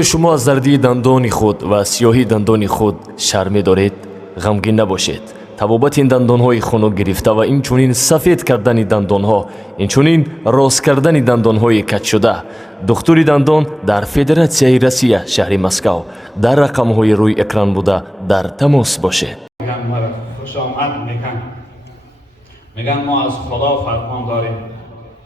آیا شما از زردی دندان خود و سیاهی دندان خود شرم دارید؟ غمگین نباشید. طبابت این دندان های خنک گرفته و این چونین سفید کردن دندان ها، این چونین راست کردن دندان های کج شده، دکتر دندان در فدراسیای روسیه شهر مسکو در رقم های روی اکران بوده در تماس باشید. خوش آمد میگن ما از خدا فرمان داریم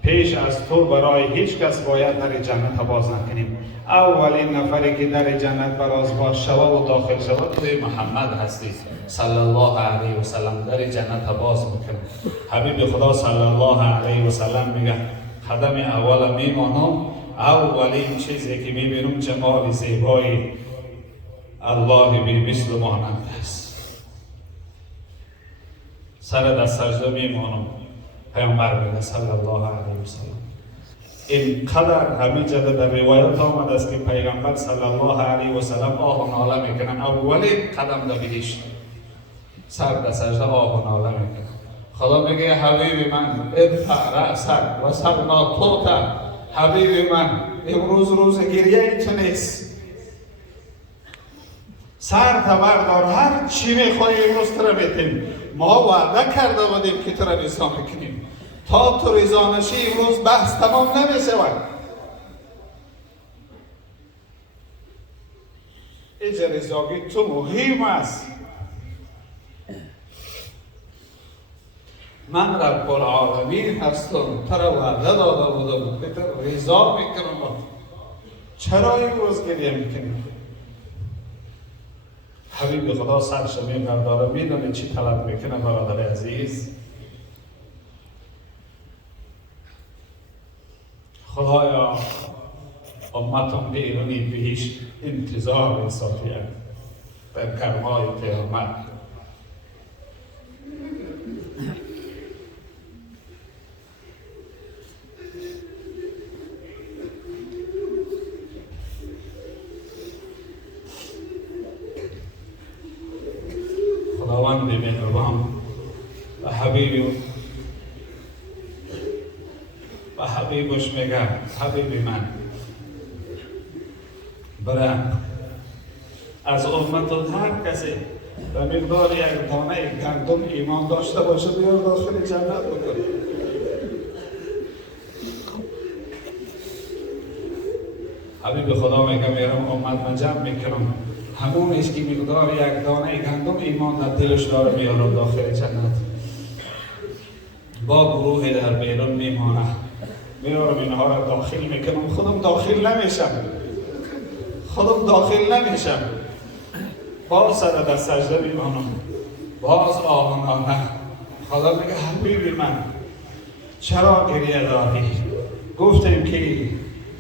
پیش از تو برای هیچ کس باید در جنت باز نکنیم. اولین نفری که در جنت براز باز شود و داخل شود توی محمد هستی صلی الله علیه و سلم. در جنت باز میکنه. حبیب خدا صلی الله علیه و سلم میگه قدم اول میمانم، اولین چیزی که میبینم جمال زیبای الله بی مثل مانند است. سر در سجده میمانم. پیامبر میگه صلی الله علیه و سلم این قدر همین جده در روایت آمد است که پیغمبر صلی الله علیه و سلم آه و ناله میکنن. اولین قدم در بهشت سر در سجده آه و ناله میکنن. خدا میگه حبیب من ارفع رأسک و سرنا توتا. حبیب من امروز روز گریه تو نیست، سر بردار، هر چی میخوای امروز تو را میتیم. ما وعده کرده بودیم که تو را رضا میکنیم. تا تو رضا نشی امروز بحث تمام نمیشود. اینجا رضاگی تو مهم است. من رب العالمین هستم، تو را وعده داده بودم که تو رضا میکنم. چرا امروز گریه میکنیم؟ حبیب خدا سرش میبرداره، میدونه چی طلب میکنه برادر عزیز. خدایا امتم بیرونی بهش انتظار ساتیه در کرمای قیامت. خداوند مهربان و حبیبش میگه حبیب من برای از امتون هر کسی به مقدار یک دانه گندم ایمان داشته باشه بیار داخل جنت بکنه. حبیب خدا میگه میرم امت من جمع میکنم همونش که مقدار یک دانه گندم ایمان در دلش داره میارم داخل جنت. با گروه در بیرون میمانه، میارم اینها را داخل میکنم. خودم داخل نمیشم. باز سر در سجده میمانم، باز آهنانه. خدا میگه حبیبی من چرا گریه داری؟ گفتیم که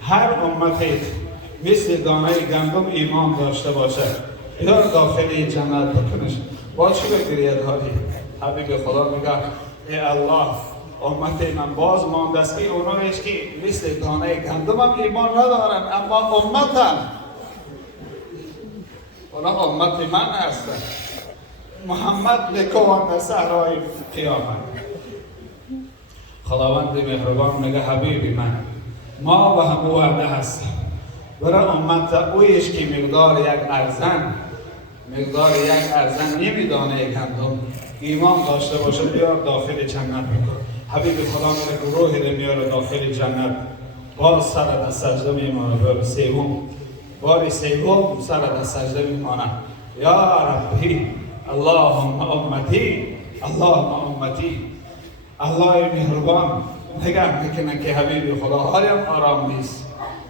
هر امتی مثل دانه گندم ایمان داشته باشه بیار داخل جنت بکنش. با چی به گریه داری؟ حبیب خدا میگه ای الله امت من باز مانده است که اونایش که مثل دانه گندم هم ایمان ندارن اما امتن. اونا امت من هستن. محمد نکوان در صحرای قیامت. خداوند مهربان میگه حبیبی من ما به هم وعده هستیم برای امت اویش که مقدار یک ارزن نمیدانه گندم ایمان داشته باشه بیار داخل جنت بکن. حبیب خدا میگه گروهی رو میاره داخل جنت. باز سر در سجده میمانه. بار سیوم سر در سجده میمانه. یا ربی اللهم امتی الله مهربان نگه میکنه که حبیب خدا حالیم آرام نیست.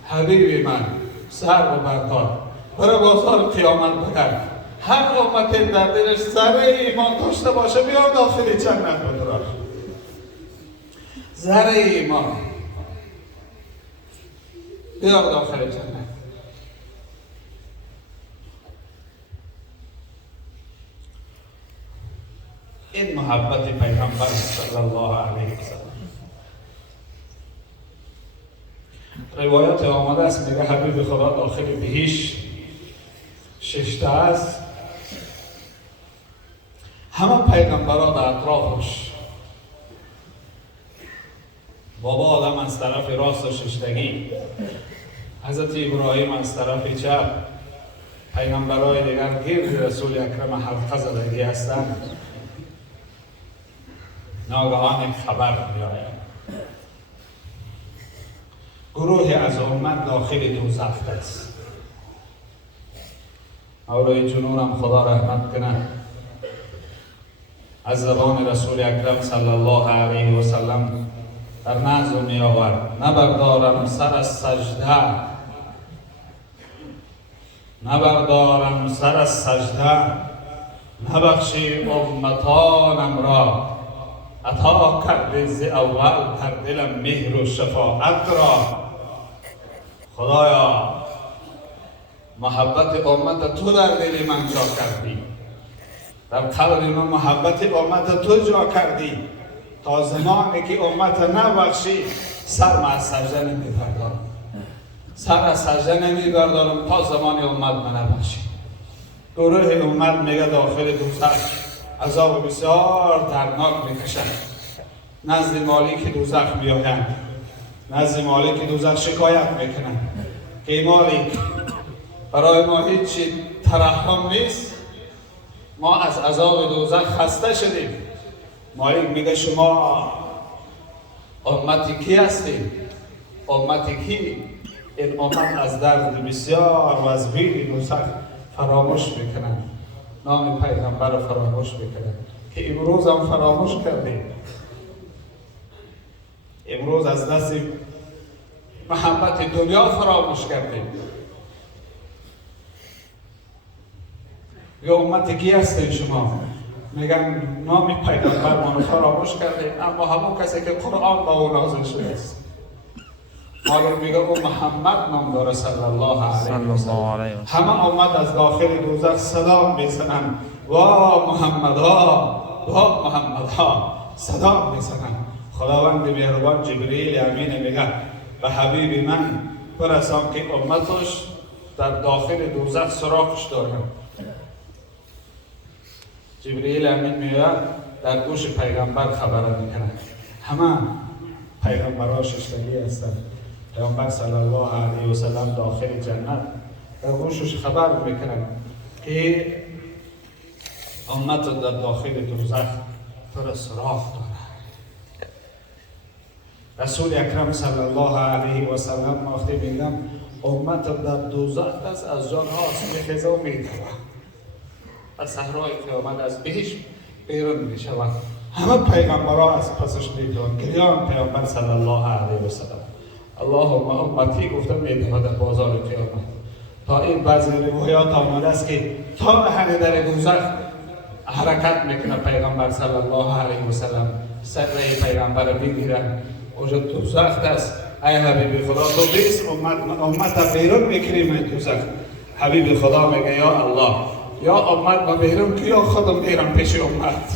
حبیب من سر و بردار برای بازار قیامت بگرد. هر امت در دلش ذره ایمان داشته باشه بیار داخل جنت بدراش. ذره ایمان بیار داخل جنت. این محبت پیغمبر صلی الله علیه و سلم. روایت آمده است میگه حبیب خدا داخل بهشت ششته است. همه پیغمبران در اطرافش. بابا آدم از طرف راست ششتگی، حضرت ابراهیم از طرف چپ، پیغمبرای دیگر گرد رسول اکرم حلقه زدگی هستند. ناگهان خبر میآید گروه از امت داخل دوزخ است. مولای جنونم خدا رحمت کنه از زبان رسول اکرم صلی الله علیه و سلم در نظم می آورد: نبردارم سر از سجده، نبردارم سر از سجده، نبخشی امتانم را، عطا کرده ز اول در دلم مهر و شفاعت را. خدایا محبت امت تو در دل من جا کردی، در قلب من محبت امت تو جا کردی. تا زمانی که امت نبخشی سر من از سجده نمیبردارم، سر از سجده نمیبردارم تا زمان امت من نبخشی. گروه امت میگه داخل دوزخ عذاب بسیار دردناک میکشند. نزد مالک دوزخ میآیند، نزد مالک دوزخ شکایت میکنند که مالک برای ما هیچی ترحم نیست، ما از عذاب دوزخ خسته شدیم. مالک میگه شما امتی کی هستید؟ امتی کی؟ این امت از درد بسیار و از ویل دوزخ فراموش میکنند، نام پیغمبر رو فراموش میکنند که امروز هم فراموش کردیم. امروز از دست محبت دنیا فراموش کردیم. یا امت کی هستید شما؟ میگن نام پیغمبر ما رو فراموش کردیم، اما همون کسی که قرآن با او نازل شده است. مالک میگه او محمد نام داره صلی الله علیه و سلم. همه امت از داخل دوزخ صدا میزنن: وا محمد ها، وا محمد ها، صدا میزنن. خداوند مهربان جبرئیل امین میگه به حبیب من برسان که امتش در داخل دوزخ سراغش دارن. جبرئیل امین میگه در گوش پیغمبر خبر میکنه. همه پیغمبرها ششتگی هستند. پیغمبر صلی الله علیه و سلم داخل جنت در گوشش خبر میکنه که امت در داخل دوزخ پر سراغ داره. رسول اکرم صلی الله علیه و سلم وقتی میگم امت در دوزخ است، از جانها میخیزه و میدوه. از صحرای قیامت از بهش بیرون میشود. همه پیغمبرها از پسش میدوند. گریان پیغمبر صلی الله علیه و سلم اللهم امتی گفته میدوه در بازار قیامت. تا این بعضی روایات آمده است که تا همه در دوزخ حرکت میکنه پیغمبر صلی الله علیه و سلم، سر پیغمبر بگیرن اوجا دوزخ است. ای حبیب خدا تو بیست امت بیرون میکنیم این دوزخ. حبیب خدا میگه یا الله، یا امت ما بیرون که یا خودم میرم پیش امت.